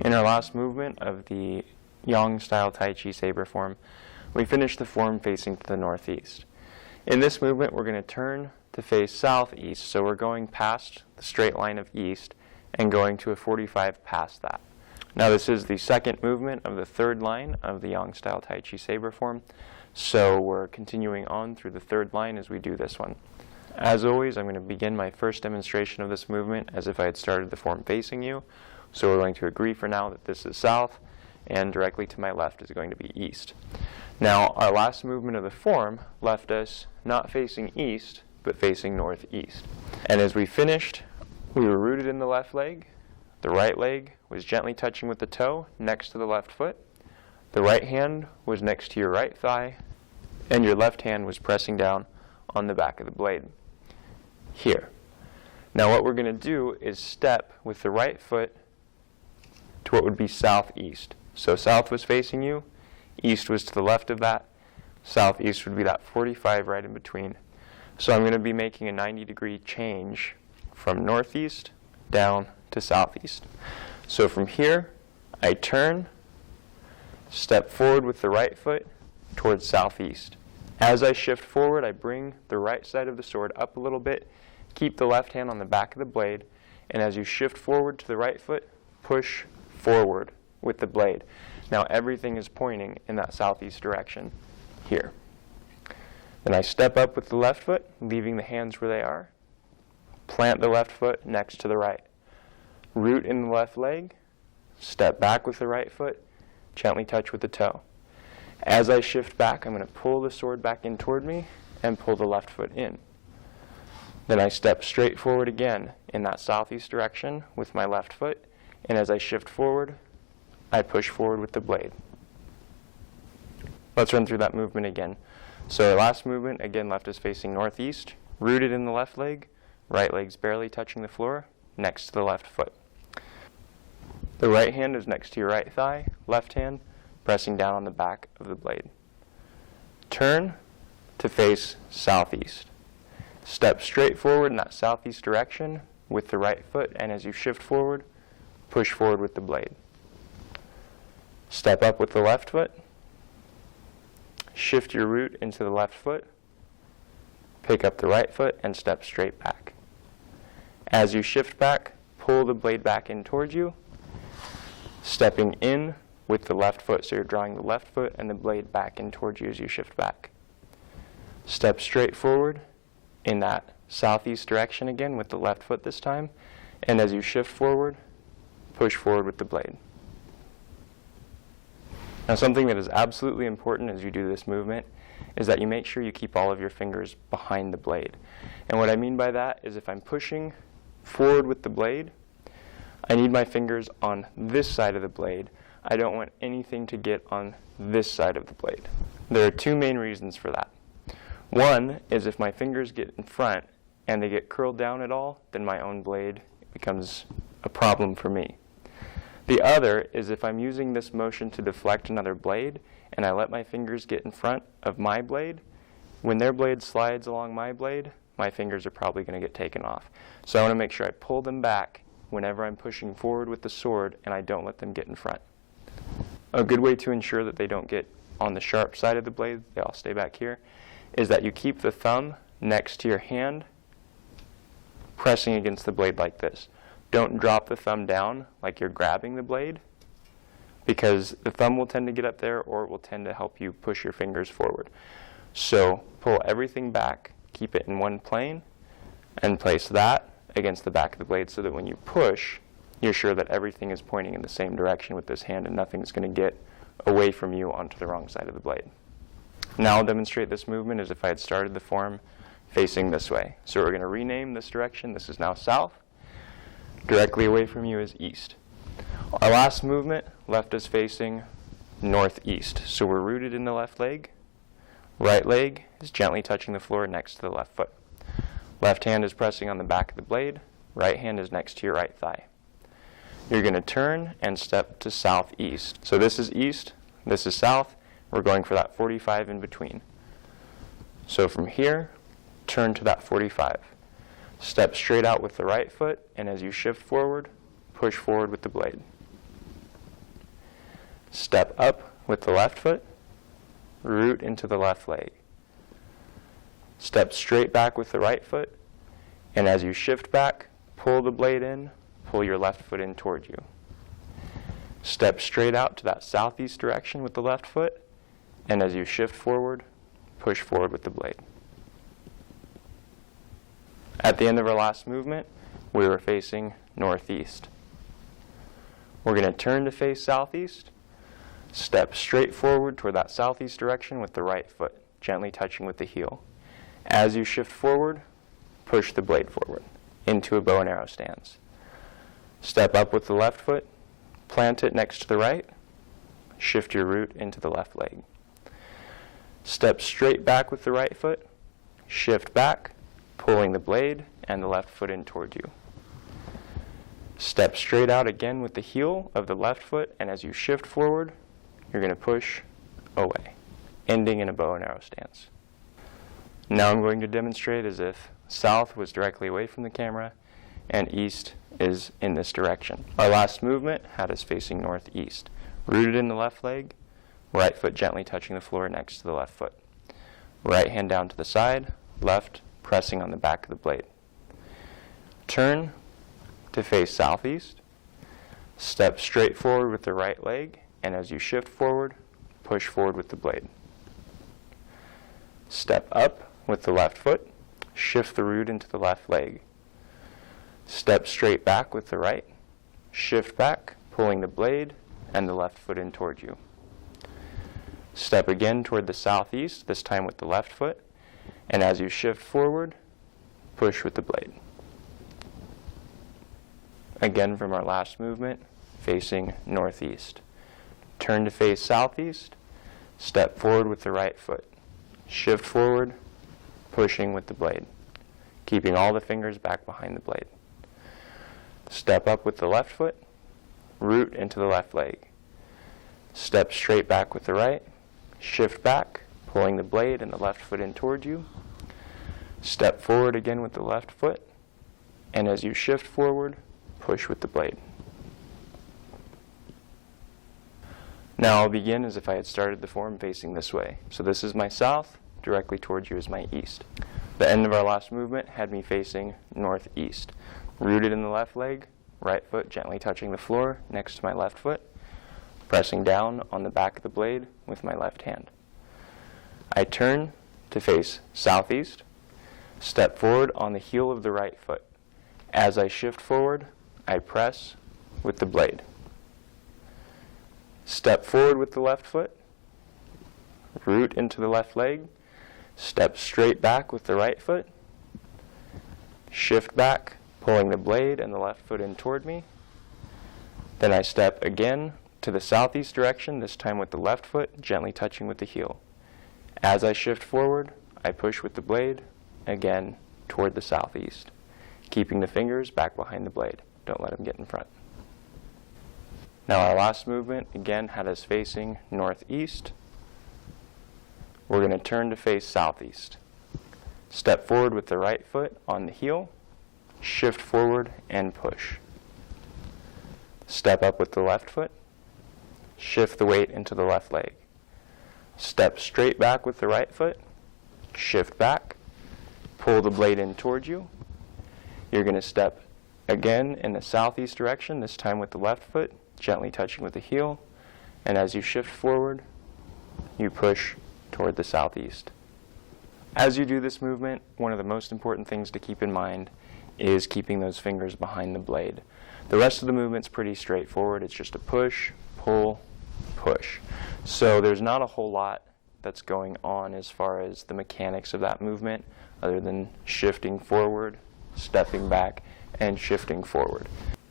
In our last movement of the Yang style Tai Chi Saber Form, we finished the form facing to the northeast. In this movement, we're going to turn to face southeast, so we're going past the straight line of east and going to a 45 past that. Now this is the second movement of the third line of the Yang style Tai Chi Saber Form, so we're continuing on through the third line as we do this one. As always, I'm going to begin my first demonstration of this movement as if I had started the form facing you. So we're going to agree for now that this is south, and directly to my left is going to be east. Now, our last movement of the form left us not facing east, but facing northeast. And as we finished, we were rooted in the left leg. The right leg was gently touching with the toe next to the left foot. The right hand was next to your right thigh, and your left hand was pressing down on the back of the blade. Here. Now what we're going to do is step with the right foot to what would be southeast. So south was facing you, east was to the left of that, southeast would be that 45 right in between. So I'm going to be making a 90-degree change from northeast down to southeast. So from here, I turn, step forward with the right foot towards southeast. As I shift forward, I bring the right side of the sword up a little bit, keep the left hand on the back of the blade, and as you shift forward to the right foot, push forward with the blade. Now everything is pointing in that southeast direction here. Then I step up with the left foot, leaving the hands where they are. Plant the left foot next to the right. Root in the left leg, step back with the right foot, gently touch with the toe. As I shift back, I'm going to pull the sword back in toward me and pull the left foot in. Then I step straight forward again in that southeast direction with my left foot, and as I shift forward, I push forward with the blade. Let's run through that movement again. So our last movement, again, left us facing northeast, rooted in the left leg, right leg's barely touching the floor, next to the left foot. The right hand is next to your right thigh, left hand pressing down on the back of the blade. Turn to face southeast. Step straight forward in that southeast direction with the right foot, and as you shift forward, push forward with the blade. Step up with the left foot. Shift your root into the left foot. Pick up the right foot and step straight back. As you shift back, pull the blade back in towards you, stepping in with the left foot. So you're drawing the left foot and the blade back in towards you as you shift back. Step straight forward in that southeast direction again with the left foot this time. And as you shift forward, push forward with the blade. Now something that is absolutely important as you do this movement is that you make sure you keep all of your fingers behind the blade. And what I mean by that is if I'm pushing forward with the blade, I need my fingers on this side of the blade. I don't want anything to get on this side of the blade. There are two main reasons for that. One is if my fingers get in front and they get curled down at all, then my own blade becomes a problem for me. The other is if I'm using this motion to deflect another blade and I let my fingers get in front of my blade, when their blade slides along my blade, my fingers are probably going to get taken off. So I want to make sure I pull them back whenever I'm pushing forward with the sword and I don't let them get in front. A good way to ensure that they don't get on the sharp side of the blade, they all stay back here, is that you keep the thumb next to your hand, pressing against the blade like this. Don't drop the thumb down like you're grabbing the blade, because the thumb will tend to get up there or it will tend to help you push your fingers forward. So pull everything back, keep it in one plane, and place that against the back of the blade so that when you push, you're sure that everything is pointing in the same direction with this hand and nothing's going to get away from you onto the wrong side of the blade. Now I'll demonstrate this movement as if I had started the form facing this way. So we're going to rename this direction. This is now south. Directly away from you is east. Our last movement left us facing northeast. So we're rooted in the left leg. Right leg is gently touching the floor next to the left foot. Left hand is pressing on the back of the blade. Right hand is next to your right thigh. You're going to turn and step to southeast. So this is east, this is south. We're going for that 45 in between. So from here, turn to that 45. Step straight out with the right foot, and as you shift forward, push forward with the blade. Step up with the left foot, root into the left leg. Step straight back with the right foot, and as you shift back, pull the blade in, pull your left foot in toward you. Step straight out to that southeast direction with the left foot, and as you shift forward, push forward with the blade. At the end of our last movement, we were facing northeast. We're going to turn to face southeast, step straight forward toward that southeast direction with the right foot, gently touching with the heel. As you shift forward, push the blade forward into a bow and arrow stance. Step up with the left foot, plant it next to the right, shift your root into the left leg. Step straight back with the right foot, shift back, pulling the blade and the left foot in toward you. Step straight out again with the heel of the left foot, and as you shift forward, you're going to push away, ending in a bow and arrow stance. Now I'm going to demonstrate as if south was directly away from the camera and east is in this direction. Our last movement had us facing northeast. Rooted in the left leg, right foot gently touching the floor next to the left foot. Right hand down to the side, left pressing on the back of the blade. Turn to face southeast. Step straight forward with the right leg, and as you shift forward, push forward with the blade. Step up with the left foot, shift the root into the left leg. Step straight back with the right, shift back, pulling the blade and the left foot in toward you. Step again toward the southeast, this time with the left foot, and as you shift forward, push with the blade. Again from our last movement, facing northeast. Turn to face southeast, step forward with the right foot. Shift forward, pushing with the blade, keeping all the fingers back behind the blade. Step up with the left foot, root into the left leg. Step straight back with the right, shift back, pulling the blade and the left foot in toward you. Step forward again with the left foot, and as you shift forward, push with the blade. Now I'll begin as if I had started the form facing this way. So this is my south, directly towards you is my east. The end of our last movement had me facing northeast. Rooted in the left leg, right foot gently touching the floor next to my left foot, pressing down on the back of the blade with my left hand. I turn to face southeast, step forward on the heel of the right foot. As I shift forward, I press with the blade. Step forward with the left foot, root into the left leg, step straight back with the right foot, shift back, pulling the blade and the left foot in toward me. Then I step again to the southeast direction, this time with the left foot, gently touching with the heel. As I shift forward, I push with the blade, again toward the southeast, keeping the fingers back behind the blade. Don't let them get in front. Now our last movement, again, had us facing northeast. We're going to turn to face southeast. Step forward with the right foot on the heel, shift forward and push. Step up with the left foot, shift the weight into the left leg. Step straight back with the right foot, shift back, pull the blade in towards you. You're going to step again in the southeast direction, this time with the left foot, gently touching with the heel, and as you shift forward, you push toward the southeast. As you do this movement, one of the most important things to keep in mind is keeping those fingers behind the blade. The rest of the movement's pretty straightforward. It's just a push, pull, push. So there's not a whole lot that's going on as far as the mechanics of that movement, other than shifting forward, stepping back, and shifting forward.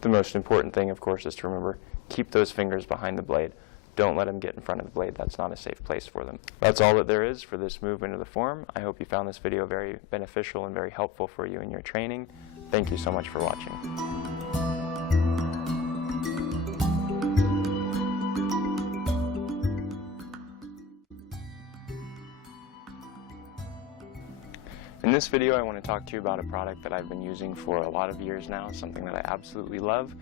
The most important thing, of course, is to remember, keep those fingers behind the blade. Don't let them get in front of the blade. That's not a safe place for them. That's all that there is for this movement of the form. I hope you found this video very beneficial and very helpful for you in your training. Thank you so much for watching. In this video, I want to talk to you about a product that I've been using for a lot of years now, something that I absolutely love.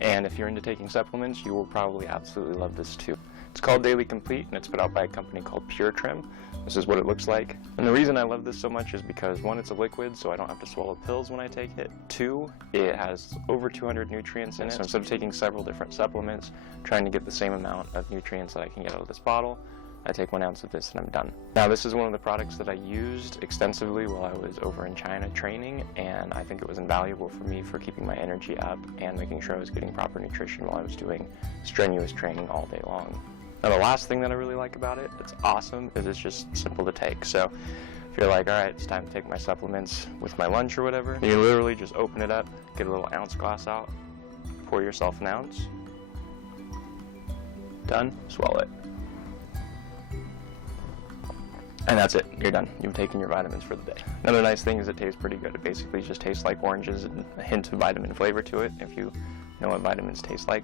And if you're into taking supplements, you will probably absolutely love this too. It's called Daily Complete, and it's put out by a company called Pure Trim. This is what it looks like. And the reason I love this so much is because, one, it's a liquid, so I don't have to swallow pills when I take it. Two, it has over 200 nutrients in it, so instead of taking several different supplements, trying to get the same amount of nutrients that I can get out of this bottle, I take 1 ounce of this and I'm done. Now, this is one of the products that I used extensively while I was over in China training, and I think it was invaluable for me for keeping my energy up and making sure I was getting proper nutrition while I was doing strenuous training all day long. Now, the last thing that I really like about it, it's awesome, is it's just simple to take. So if you're like, all right, it's time to take my supplements with my lunch or whatever, you literally just open it up, get a little ounce glass out, pour yourself an ounce, done, swallow it. And that's it, you're done. You've taken your vitamins for the day. Another nice thing is it tastes pretty good. It basically just tastes like oranges and a hint of vitamin flavor to it, if you know what vitamins taste like.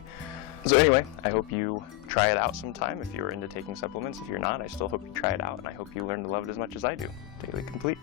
So anyway, I hope you try it out sometime if you're into taking supplements. If you're not, I still hope you try it out, and I hope you learn to love it as much as I do. Daily Complete.